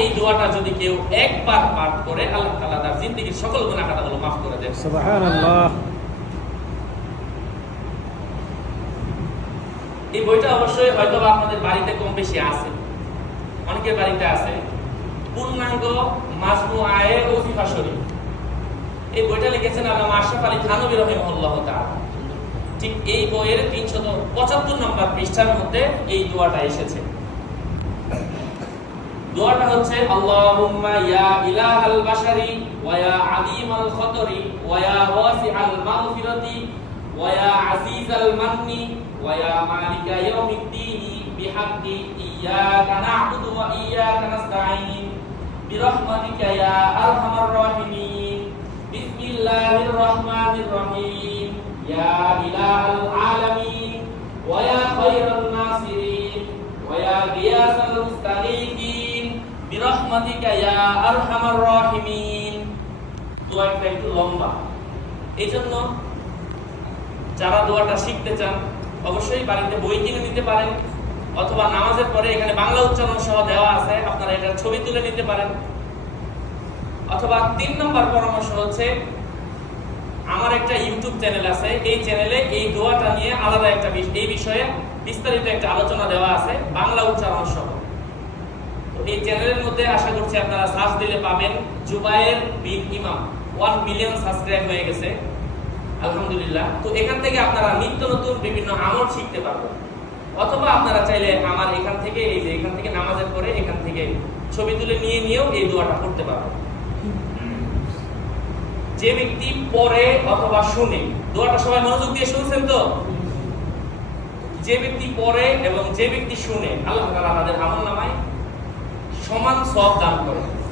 এই দোয়াটা যদি কেউ একবার পাঠ করে আল্লাহ তাআলা তার জিন্দেগীর সকল গুনাহ খাতাগুলো মাফ করে দেন। সুবহানাল্লাহ। এই বইটা অবশ্যই হয়তো আপনাদের বাড়িতে কম বেশি আছে। অনেকের বাড়িতে আছে। পূর্ণাঙ্গ মাজমু আয়ে ওজিফা শরীফ। এই বইটা লিখেছেন আল্লামা আশরাফ আলী থানবী রহিমাহুল্লাহ তাআলা। ঠিক এই বইয়ের 375 নম্বর পৃষ্ঠার মধ্যে এই দোয়াটা এসেছে। দোয়াটা হচ্ছে, আল্লাহুম্মা ইয়া ইলাহাল বাশারি ওয়া ইয়া আযীমাল খতরি ওয়া ইয়া ওয়াসিআল মাগফিরাতি ওয়া ইয়া আজিজাল মান্নি ওয়া ইয়া মালিকা ইয়াউমিদ্দিনি বিহাক্কি ইয়্যাকা না'বুদু ওয়া ইয়্যাকা নাস্তাঈন বিরহমাতিকা ইয়া আরহামার রাহিমিন বিসমিল্লাহির রাহমানির রহিম ইয়া ইলাহাল আলামিন ওয়া ইয়া খায়রান নাসিরিন ওয়া ইয়া বিরহমাতিকা ইয়া আরহামার রাহিমিন দোয়াটা একটু লম্বা। যারা দোয়াটা শিখতে চান, অবশ্যই বাড়িতে বই কিনে নিতে পারেন, অথবা নামাজের পরে এখানে বাংলা উচ্চারণ সহ দেওয়া আছে, আপনারা ছবি তুলে নিতে পারেন। অথবা তিন নম্বর পরামর্শ হচ্ছে, আমার একটা ইউটিউব চ্যানেল আছে, এই চ্যানেলে এই দোয়াটা নিয়ে আলাদা একটা এই বিষয়ে বিস্তারিত একটা আলোচনা দেওয়া আছে, বাংলা উচ্চারণ সহ। এই চ্যানেলের মধ্যে আশা করছি আপনারা সার্চ দিলে পাবেন জুবায়ের বিন ইমাম। ওয়ান মিলিয়ন সাবস্ক্রাইব হয়ে গেছে। আলহামদুলিল্লাহ। তো এখান থেকে আপনারা নিত্য নতুন বিভিন্ন আমল শিখতে পারবেন। অথবা আপনারা চাইলে আমার এখান থেকে, এই যে এখান থেকে নামাজের পরে এখান থেকে ছবি তুলে নিয়ে নিয়েও এই দোয়াটা করতে পারবেন। যে ব্যক্তি পড়ে অথবা শুনে, দোয়াটা সবাই মনোযোগ দিয়ে শুনছেন তো? যে ব্যক্তি পড়ে এবং যে ব্যক্তি শুনে, আল্লাহ তাআলা তাদের আমল সব দান করে।